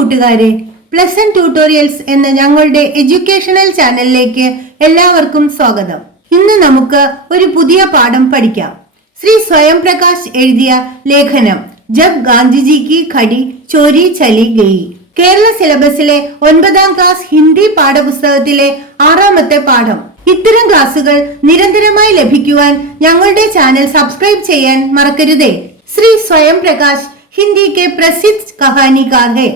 കൂട്ടുകാരെ, pleasant tutorials എന്ന ഞങ്ങളുടെ എഡ്യൂക്കേഷണൽ ചാനലിലേക്ക് എല്ലാവർക്കും സ്വാഗതം. ഇന്ന് നമുക്ക് ഒരു പുതിയ പാഠം പഠിക്കാം. ശ്രീ സ്വയം പ്രകാശ് എഴുതിയ ലേഖനം ജബ് ഗാന്ധിജി കി ഖടി ചോരി ചലി ഗയി. കേരള സിലബസിലെ 9ാം ക്ലാസ് ഹിന്ദി പാഠപുസ്തകത്തിലെ 6ാമത്തെ പാഠം. ഇത്തരം ക്ലാസുകൾ നിരന്തരമായി ലഭിക്കുവാൻ ഞങ്ങളുടെ ചാനൽ സബ്സ്ക്രൈബ് ചെയ്യാൻ മറക്കരുതേ. श्री स्वयं प्रकाश हिंदी के प्रसिद्ध कहानीकार है.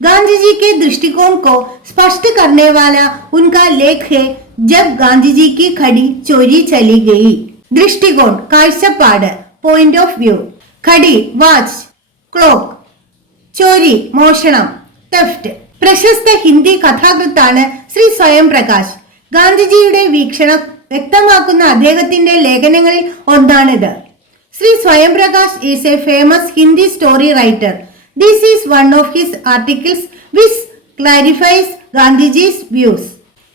गांधी जी के दृष्टिकोण को स्पष्ट करने वाला उनका लेख है जब गांधी जी की खड़ी चोरी चली गई. दृष्टिकोण കാഴ്ചപ്പാട്, പോയിന്റ് ഓഫ് വ്യൂ. ഖടി വാച്ച്, ക്ലോക്ക്. ചോരി മോഷണം, തെഫ്റ്റ്. പ്രശസ്ത ഹിന്ദി കഥാകൃത്താണ് ശ്രീ സ്വയം പ്രകാശ്. ഗാന്ധിജിയുടെ വീക്ഷണം വ്യക്തമാക്കുന്ന അദ്ദേഹത്തിന്റെ ലേഖനങ്ങളിൽ ഒന്നാണിത്. Sri Swayam Prakash is a famous Hindi story writer. This is one of his articles which clarifies Gandhiji's views.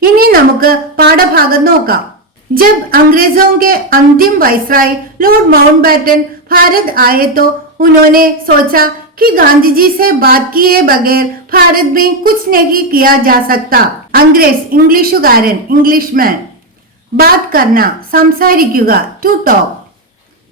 ഇനി നമുക്ക് പാഠഭാഗം നോക്കാം. जब अंग्रेजों के अंतिम वायसराय लॉर्ड माउंटबेटन भारत आए तो उन्होंने सोचा कि गांधी से बात किए बगैर भारत में कुछ नहीं किया जा सकता. अंग्रेज ഇംഗ്ലീഷുകാരൻ, ഇംഗ്ലീഷ്മാൻ. बात करना സംസാരിക്കുക, to talk.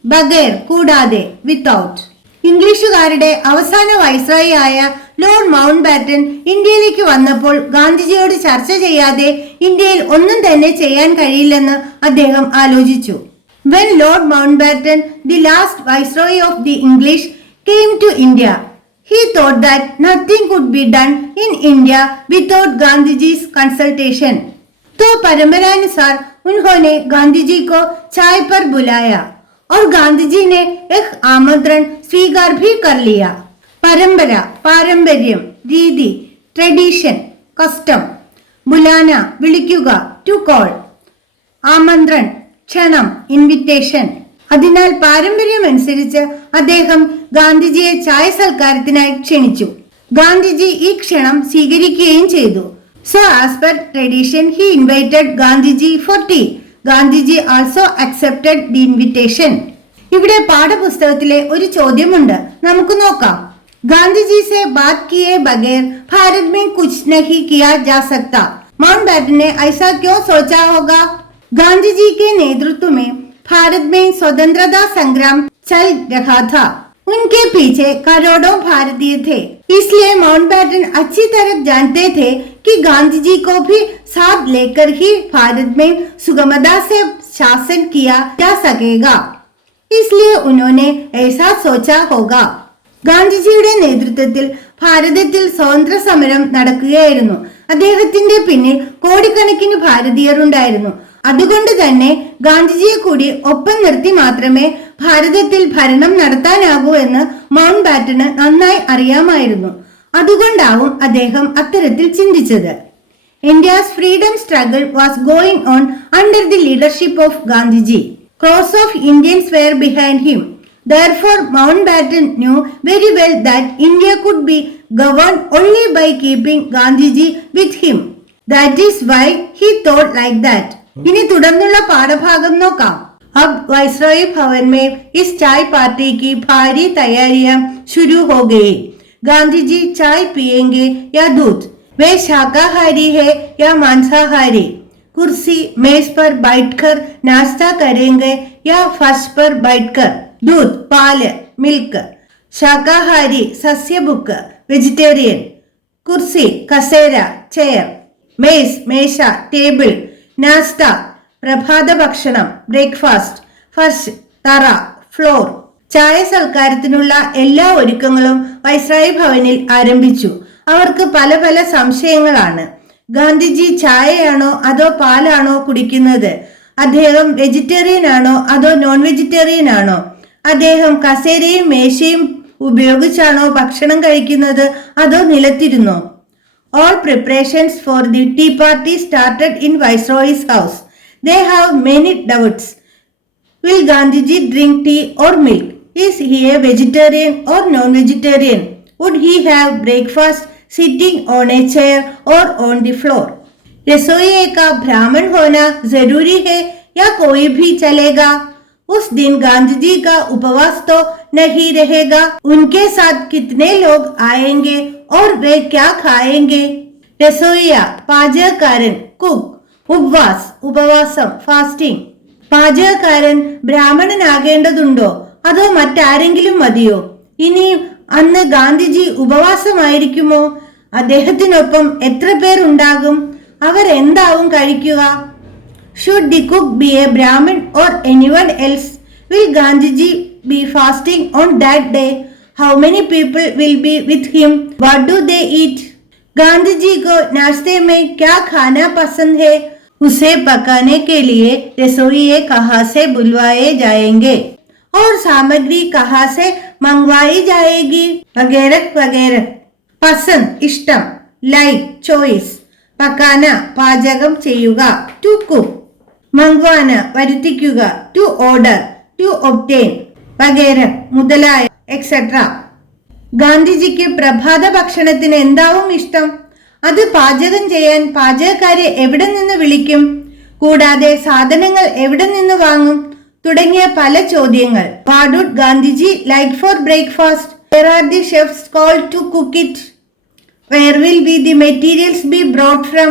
ബഗേർ കൂടാതെ, വിത്തൗട്ട്. ഇംഗ്ലീഷുകാരുടെ അവസാന വൈസ്രോയി ആയ ലോർഡ് മൗണ്ട് ബാറ്റൻ ഇന്ത്യയിലേക്ക് വന്നപ്പോൾ ഗാന്ധിജിയോട് ചർച്ച ചെയ്യാതെ ഇന്ത്യയിൽ ഒന്നും തന്നെ ചെയ്യാൻ കഴിയില്ലെന്ന് അദ്ദേഹം ആലോചിച്ചു. When Lord mount batten, the last viceroy of the English, came to India, he thought that nothing could be done in India without Gandhiji's consultation. तो परंपरानुसार उन्होंने गांधी जी को चाय पर बुलाया और गांधी जी ने एक आमंत्रण स्वीकार भी कर लिया. परंपरा പാരമ്പര്യം, രീതി, ട്രഡീഷൻ, കസ്റ്റം. ബുലാന വിളിക്കുക, ടു കോൾ. ആമന്ത്രൺ ക്ഷണം, ഇൻവിറ്റേഷൻ. അതിനാൽ പാരമ്പര്യം അനുസരിച്ച് അദ്ദേഹം ഗാന്ധിജിയെ ചായ സൽക്കാരത്തിനായി ക്ഷണിച്ചു. ഗാന്ധിജി ഈ ക്ഷണം സ്വീകരിക്കുകയും ചെയ്തു. So as per tradition he invited Gandhiji for tea. Gandhiji also accepted the invitation. ഇവിടെ പാഠപുസ്തകത്തിലെ ഒരു ചോദ്യമുണ്ട്, നമുക്ക് നോക്കാം. ഗാന്ധിജി से बात किए बगैर भारत में कुछ नहीं किया जा सकता. माउंटबेटन ने ऐसा क्यों सोचा होगा? गांधी जी के नेतृत्व में भारत में स्वतंत्रता संग्राम चल रहा था. उनके पीछे करोड़ों भारतीय थे. इसलिए माउंटबेटन अच्छी तरह जानते थे कि गांधी जी को भी साथ लेकर ही भारत में सुगमता से शासन किया जा सकेगा. इसलिए उन्होंने ऐसा सोचा होगा. ഗാന്ധിജിയുടെ നേതൃത്വത്തിൽ ഭാരതത്തിൽ സ്വാതന്ത്ര്യ സമരം നടക്കുകയായിരുന്നു. അദ്ദേഹത്തിന്റെ പിന്നിൽ കോടിക്കണക്കിന് ഭാരതീയർ ഉണ്ടായിരുന്നു. അതുകൊണ്ട് തന്നെ ഗാന്ധിജിയെ കൂടി ഒപ്പം നിർത്തി മാത്രമേ ഭാരതത്തിൽ ഭരണം നടത്താനാകൂ എന്ന് മൗണ്ട് ബാറ്റന് നന്നായി അറിയാമായിരുന്നു. അതുകൊണ്ടാവും അദ്ദേഹം അത്തരത്തിൽ ചിന്തിച്ചത്. India's freedom struggle was going on under the leadership of Gandhiji. Crores of Indians were behind him. Therefore, Mountbatten knew very well that India could be governed only by keeping Gandhiji with him. That is why he thought like that. इनी തുടർന്നുള്ള പാഠഭാഗം നോക്കാം. अब viceroy भवन में इस चाय party की भारी तैयारियां शुरू हो गई. गांधी जी चाय पिएंगे या दूध? वे शाकाहारी है या मांसाहारी? कुर्सी मेज पर बैठकर नाश्ता करेंगे या फर्श पर बैठकर? दूध पाल मिल्क. शाकाहारी सस्यभुक वेजिटेरियन. कुर्सी कसेര ചെയർ. मेज മേശ ടേബിൾ. നാസ്ത പ്രഭാത ഭക്ഷണം ബ്രേക്ക്ഫാസ്റ്റ്. ഫർഷ് തറ ഫ്ലോർ. ചായ സൽക്കാരത്തിനുള്ള എല്ലാ ഒരുക്കങ്ങളും വൈസ്രോയി ഭവനിൽ ആരംഭിച്ചു. അവർക്ക് പല പല സംശയങ്ങളാണ്. ഗാന്ധിജി ചായയാണോ അതോ പാലാണോ കുടിക്കുന്നത്? അദ്ദേഹം വെജിറ്റേറിയൻ ആണോ അതോ നോൺ വെജിറ്റേറിയൻ ആണോ? അദ്ദേഹം കസേരയും മേശയും ഉപയോഗിച്ചാണോ ഭക്ഷണം കഴിക്കുന്നത് അതോ നിലത്തിരുന്നോ? All preparations for the tea party started in Viceroy's house. They have many doubts. Will Gandhiji drink tea or milk? Is he a vegetarian or non-vegetarian? Would he have breakfast sitting on a chair or on the floor? रसोई का ब्राह्मण होना जरूरी है या कोई भी चलेगा? उस दिन गांधी जी का उपवास तो नहीं रहेगा? उनके साथ कितने लोग आएंगे और वे क्या खाएंगे? रसोइया പാചകക്കാരൻ കുക്ക്, ഉപവാസ് ഉപവാസം ഫാസ്റ്റിംഗ്. പാചകക്കാരൻ ബ്രാഹ്മണനാകേണ്ടതുണ്ടോ അതോ മറ്റാരെങ്കിലും മതിയോ? ഇനിയും അന്ന് ഗാന്ധിജി ഉപവാസമായിരിക്കുമോ? അദ്ദേഹത്തിനൊപ്പം എത്ര പേർ ഉണ്ടാകും? അവർ എന്താവും കഴിക്കുക? Should the cook be a Brahmin or anyone else? Will Gandhiji be fasting on that day? How many people will be with him? What do they eat? Gandhi को नाश्ते में क्या खाना पसंद है? उसे पकाने के लिए रसोइये कहाँ से बुलवाए जाएंगे और सामग्री कहाँ से मंगवाई जाएगी? वगैरह वगैरह. पसंद ഇഷ്ടം, ലൈക്ക് ചോയ്സ്, പക്കാന പാചകം ചെയ്യുക, ടു കുക്ക്, മംഗ്വാന വരുത്തിക്കുക, ടു ഓർഡർ, ടു ഒബ്റ്റെയിൻ, വഗേര മുതലായ എക്സെട്ര. ഗാന്ധിജിക്ക് പ്രഭാത ഭക്ഷണത്തിന് എന്താവും ഇഷ്ടം? അത് പാചകം ചെയ്യാൻ പാചകക്കാരെ എവിടെ നിന്ന് വിളിക്കും? കൂടാതെ സാധനങ്ങൾ എവിടെ നിന്ന് വാങ്ങും? തുടങ്ങിയ പല ചോദ്യങ്ങൾ. What would Gandhiji like for breakfast? Where are the chefs called to cook it? Where will be the materials be brought from?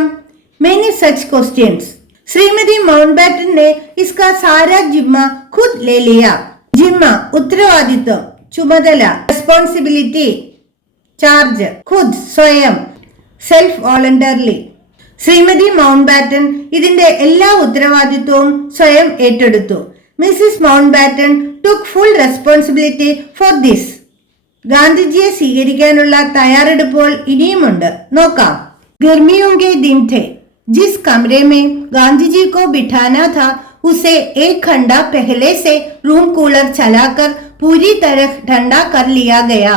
Many such questions. Shrimati Mountbatten ने इसका सारा जिम्मा खुद ले लिया. जिम्मा उत्तरवादित्व, चुमतला, रेस्पॉन्सिबिलिटी, चार्ज, खुद स्वयं, self voluntarily. Shrimati mount batten ഇതിന്റെ എല്ലാ ഉത്തരവാദിത്വവും സ്വയം ഏറ്റെടുത്തു. Mrs mount batten took full responsibility for this. ഗാന്ധിജിയെ സ്വീകരിക്കാനുള്ള തയ്യാറെടുപ്പുകൾ ഇനിയുമുണ്ട്. നോക്കാം. गर्मियों के दिन थे. जिस कमरे में गांधी जी को बिठाना था उसे एक घंटा पहले से रूम कूलर चलाकर पूरी तरह ठंडा कर लिया गया.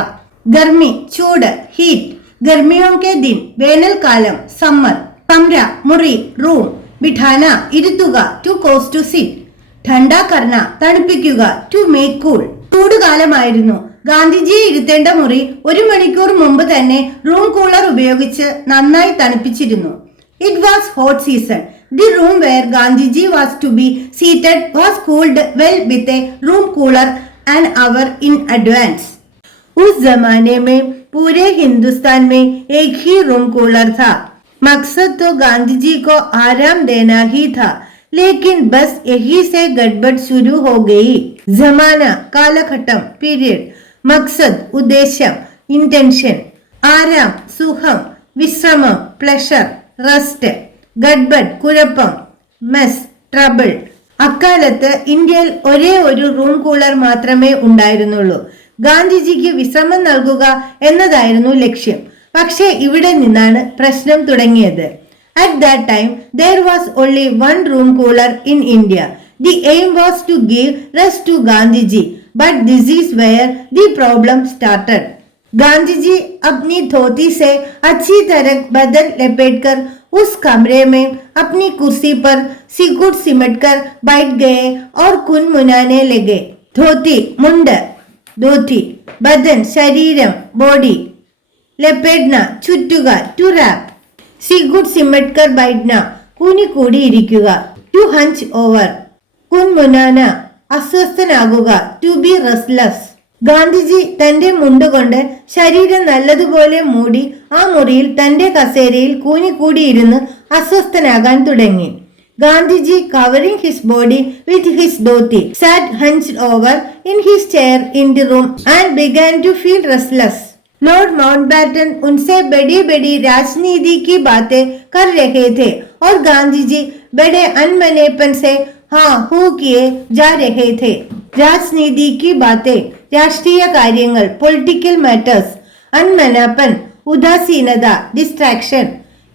गर्मी चूട്, हीट. गर्मियों के दिन വേനൽക്കാലം, സമ്മർ. കമര മുറി, റൂം. ബിഠാന ഇരുത്തുക, ടു കോസ് ടു സിറ്റ്. ठंडा करना തണുപ്പിക്കുക, ടു മേക്ക് കൂൾ. ചൂടുകാലമായിരുന്നു. ഗാന്ധിജിയെ ഇരുത്തേണ്ട മുറി 1 മണിക്കൂർ മുമ്പ് തന്നെ റൂം കൂളർ ഉപയോഗിച്ച് നന്നായി തണുപ്പിച്ചിരുന്നു. It was hot season. The room where Gandhiji was to be seated was cooled well with a room cooler an hour in advance. उस जमाने में पूरे हिंदुस्तान में एक ही रूम कूलर था. मकसद तो गांधी को आराम देना ही था, लेकिन बस यही से गड़बड़ शुरू हो गई. जमाना कालघट्टम, पीरियड. मकसद उद्देश्യം, इंटेंशन. ആരാം സുഖം, വിശ്രമം, പ്ലഷർ, റെസ്റ്റ്. ഗഡ്ബഡ് കുഴപ്പം, മെസ്, ട്രബിൾ. അക്കാലത്ത് ഇന്ത്യയിൽ ഒരേ ഒരു റൂം കൂളർ മാത്രമേ ഉണ്ടായിരുന്നുള്ളൂ. ഗാന്ധിജിക്ക് വിശ്രമം നൽകുക എന്നതായിരുന്നു ലക്ഷ്യം. പക്ഷേ ഇവിടെ നിന്നാണ് പ്രശ്നം തുടങ്ങിയത്. At that time, there was only one room cooler in India. The aim was to give rest to Gandhiji, but this is where the problem started. Gandhiji अपनी धोती से अच्छी तरह बदन लपेटकर उस कमरे में अपनी कुर्सी पर सिकुड़ सिमटकर बैठ गए और कुनमुनाने लगे. धोती मुंड, धोती. बदन शरीरम, बॉडी. लपेटना ചുറ്റുക, ടു റാപ്പ്. സിഗുഡ് സിമട്കർ ബൈഡ്ന കൂനിക്കൂടി ഇരിക്കുക, ടു ഹഞ്ച് ഓവർ. കുൻമുനാന അസ്വസ്ഥനാകുക, ടു ബി റെസ്റ്റ്ലെസ്. ഗാന്ധിജി തന്റെ മുണ്ടുകൊണ്ട് ശരീരം നല്ലതുപോലെ മൂടി ആ മുറിയിൽ തന്റെ കസേരയിൽ കൂനിക്കൂടിയിരുന്ന് അസ്വസ്ഥനാകാൻ തുടങ്ങി. Gandhiji covering his body with his dhoti sat hunched over in his chair in the room and began to feel restless. Lord Mountbatten उनसे बड़ी बड़ी राजनीति की बातें कर रहे थे और गांधीजी बड़े अनमनेपन से हाँ हू किए जा रहे थे. राजनीति की बातें, രാഷ്ട്രീയ കാര്യങ്ങൾ, പൊളിറ്റിക്കൽ മാറ്റേഴ്സ്. അൺമനാപ്പൻ, ഉദാസീനത, ഡിസ്ട്രാക്ഷൻ,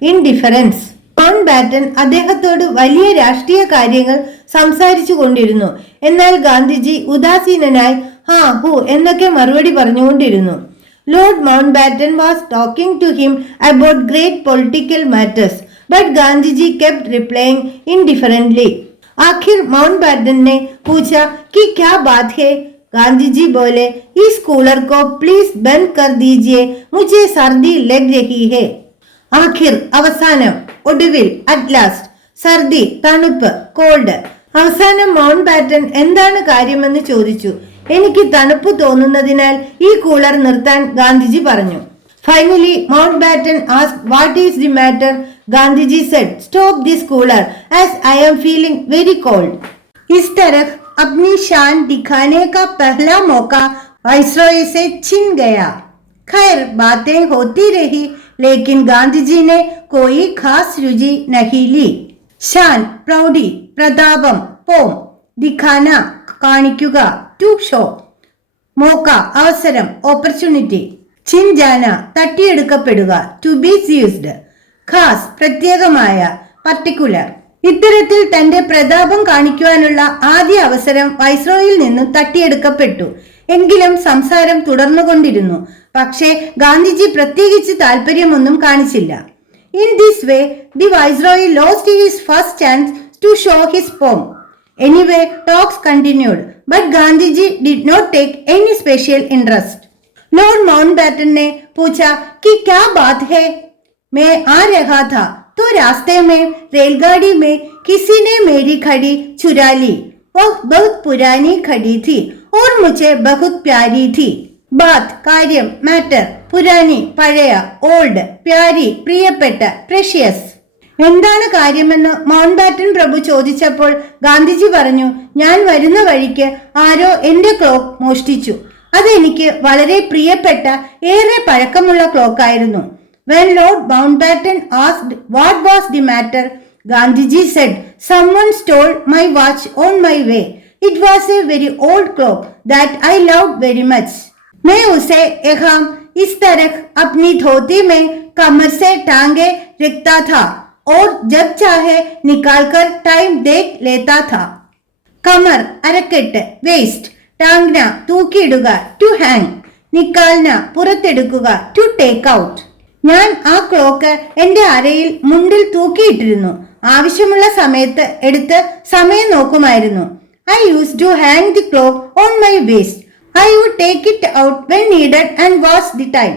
ഇൻഡിഫറൻസ്. മൗണ്ട് ബാറ്റൻ അദ്ദേഹത്തോട് വലിയ രാഷ്ട്രീയ കാര്യങ്ങൾ സംസാരിച്ചു കൊണ്ടിരുന്നു. എന്നാൽ ഗാന്ധിജി ഉദാസീനനായി ഹാ ഹു എന്നൊക്കെ മറുപടി പറഞ്ഞുകൊണ്ടിരുന്നു. Lord Mountbatten was talking to him about great political matters, but Gandhiji kept replying indifferently. आखिर माउंटबेटन ने पूछा कि क्या बात है? गांधीजी बोले, इस कूलर को प्लीज बंद कर दीजिए, मुझे सर्दी लग रही है. आखिर അവസാനം, ഒടുവിൽ, അറ്റ് ലാസ്റ്റ്. സർദി തണുപ്പ്, കോൾഡ്. അവസാനം മൗണ്ട് ബാറ്റൻ എന്താണ് കാര്യമെന്ന് ചോദിച്ചു. എനിക്ക് തണുപ്പ് തോന്നുന്നതിനാൽ ഈ കൂളർ നിർത്താൻ ഗാന്ധിജി പറഞ്ഞു. Finally, Mountbatten asked, "What is the matter?" Gandhiji said, "Stop this cooler as I am feeling very cold." इस तरह अपनी शान दिखाने का पहला मौका वाइसरॉय से छिन गया. खैर बातें होती रही, लेकिन गांधीजी ने कोई खास रुचि नहीं ली. शान प्रौഢി, പ്രതാപം, പോം, ദിഖാന കാണിക്കുക, ടു ഷോ, മോക്ക അവസരം, opportunity, ചിൻജാന തട്ടിയെടുക്കപ്പെടുക, to B ceased, Khas പ്രത്യേകമായ, പർട്ടിക്കുലർ. ഇത്തരത്തിൽ തന്റെ പ്രതാപം കാണിക്കുവാനുള്ള ആദ്യ അവസരം വൈസ്രോയിൽ നിന്നും തട്ടിയെടുക്കപ്പെട്ടു. എങ്കിലും സംസാരം തുടർന്നുകൊണ്ടിരുന്നു. പക്ഷേ ഗാന്ധിജി പ്രത്യേകിച്ച് താല്പര്യമൊന്നും കാണിച്ചില്ല. In this way the viceroy lost his first chance to show his pomp. Anyway talks continued, but Gandhiji did not take any special interest. Lord Mountbatten ने पूछा कि क्या बात है. मैं आ रहा था तो रास्ते में रेलगाड़ी में किसी ने मेरी घड़ी चुरा ली. वह बहुत पुरानी घड़ी थी और मुझे बहुत प्यारी थी. बात കാര്യം, മാറ്റർ, പുരാനി പഴയ, ഓൾഡ്, പ്യാരി പ്രിയപ്പെട്ട, പ്രഷ്യസ്. എന്താണ് കാര്യമെന്ന് മൗണ്ട്ബാറ്റൻ പ്രഭു ചോദിച്ചപ്പോൾ ഗാന്ധിജി പറഞ്ഞു, ഞാൻ വരുന്ന വഴിക്ക് ആരോ എന്റെ ക്ലോക്ക് മോഷ്ടിച്ചു. അതെനിക്ക് വളരെ പ്രിയപ്പെട്ട ഏറെ പഴക്കമുള്ള ക്ലോക്കായിരുന്നു. When Lord Mountbatten asked what was the matter, Gandhiji said, "Someone stole my watch on my way. It was a very old clock that I loved very much. मैं उसे यहाँ इस तरह अपनी धोती में कमर से टांगे रखता था और जब चाहे निकालकर टाइम देख लेता था." कमर അരക്കെട്ട്, വേസ്റ്റ്, ടാങ്ന തൂക്കിയിടുക, ടു ഹാങ്, നിക്കാൽന പുറത്തെടുക്കുക, ടു ടേക്ക് ഔട്ട്. ഞാൻ ആ ക്ലോക്ക് എന്റെ അരയിൽ മുണ്ടിൽ തൂക്കിയിട്ടിരുന്നു. ആവശ്യമുള്ള സമയത്ത് എടുത്ത് സമയം നോക്കുമായിരുന്നു. I use to hang the clock on my waist. I would take it out when needed and watch the time.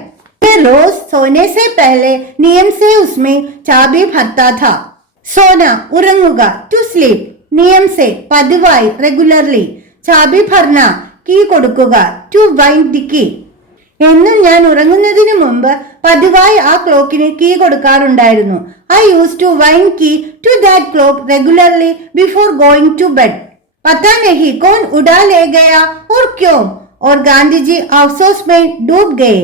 रोज सोने से पहले नियम से उसमें चाबी भरता था. सोना ഉറങ്ങുക, ടു സ്ലീപ്, നിയം സെ പതിവായി, റെഗുലർലി, ചാബി ഭർന കീ കൊടുക്കുക, ടു വൈൻഡ് ദി കീ. എന്നും ഞാൻ ഉറങ്ങുന്നതിന് മുമ്പ് പതിവായി ആ ക്ലോക്കിന് കീ കൊടുക്കാറുണ്ടായിരുന്നു. I use to wind key to that clock regularly before going to bed. പത്താ നഹി കോൻ ഉഡാ ലേ ഗയാ ഓർ ക്യോ, ഓർ ഗാന്ധിജി അഫ്സോസ് മേ ഡൂബ് ഗയേ.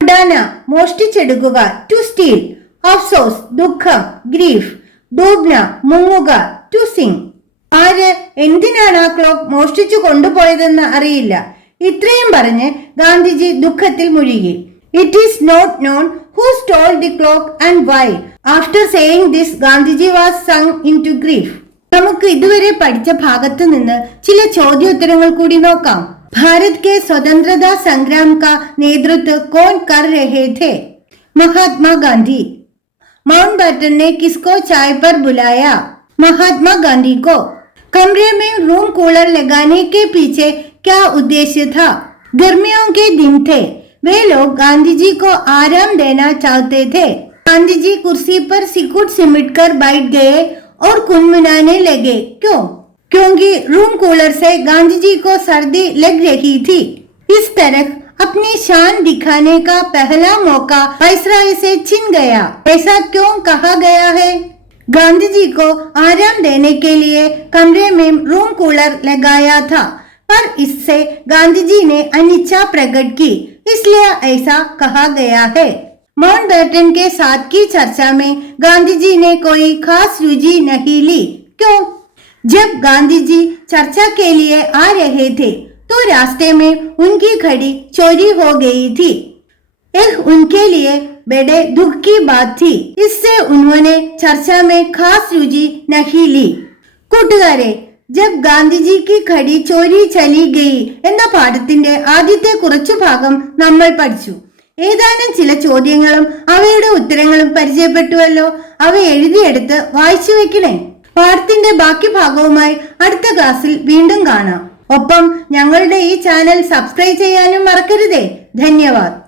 ഉഡാന മോഷ്ടിച്ചെടുക്കുക, ടു സ്റ്റീൽ, അഫ്സോസ് ദുഃഖം, ഗ്രീഫ്, ഡൂബ്ന മുങ്ങുക, ടു സിങ്. ആര് എന്തിനാണ് ആ ക്ലോക്ക് മോഷ്ടിച്ചു കൊണ്ടുപോയതെന്ന് അറിയില്ല. ഇത്രയും പറഞ്ഞ് ഗാന്ധിജി ദുഃഖത്തിൽ മുഴുകി. It is not known who stole the clock and why. After saying this Gandhiji was sunk into grief. നമുക്ക് ഇതുവരെ പഠിച്ച ഭാഗത്തു നിന്ന് ചില ചോദ്യോത്തരങ്ങൾ കൂടി നോക്കാം. भारत के स्वतंत्रता संग्राम का नेतृत्व कौन कर रहे थे? महात्मा गांधी. माउंटबैटन ने किसको चाय पर बुलाया? महात्मा गांधी को. कमरे में रूम कूलर लगाने के पीछे क्या उद्देश्य था? गर्मियों के दिन थे, वे लोग गांधी जी को आराम देना चाहते थे. गांधी जी कुर्सी पर सिकुड़ सिमट कर बैठ गए और कुनमुनाने लगे. क्यों? क्योंकि रूम कूलर से गांधी जी को सर्दी लग रही थी. इस तरह अपनी शान दिखाने का पहला मौका वाइसराय से छिन गया. ऐसा क्यों कहा गया है? गांधी जी को आराम देने के लिए कमरे में रूम कूलर लगाया था, पर इससे गांधी जी ने अनिच्छा प्रकट की, इसलिए ऐसा कहा गया है. माउंटबैटन के साथ की चर्चा में गांधी जी ने कोई खास रुचि नहीं ली. क्यों? जब गांधी जी चर्चा के लिए आ रहे थे तो रास्ते में उनकी घड़ी चोरी हो गई थी. यह उनके लिए बड़े दुख की बात थी. इससे उन्होंने चर्चा में खास रुचि नहीं ली. കൂട്ടുകാരെ, ജബ് ഗാന്ധിജി की घड़ी चोरी चली गई എന്ന പാഠത്തിന്റെ ആദ്യത്തെ കുറച്ചു ഭാഗം നമ്മൾ പഠിച്ചു. ഏതാനും ചില ചോദ്യങ്ങളും അവയുടെ ഉത്തരങ്ങളും പരിചയപ്പെട്ടുവല്ലോ. അവ എഴുതിയെടുത്ത് വായിച്ചു വെക്കണേ. പാഠത്തിന്റെ ബാക്കി ഭാഗവുമായി അടുത്ത ക്ലാസ്സിൽ വീണ്ടും കാണാം. ഒപ്പം ഞങ്ങളുടെ ഈ ചാനൽ സബ്സ്ക്രൈബ് ചെയ്യാനും മറക്കരുതേ. ധന്യവാദ്.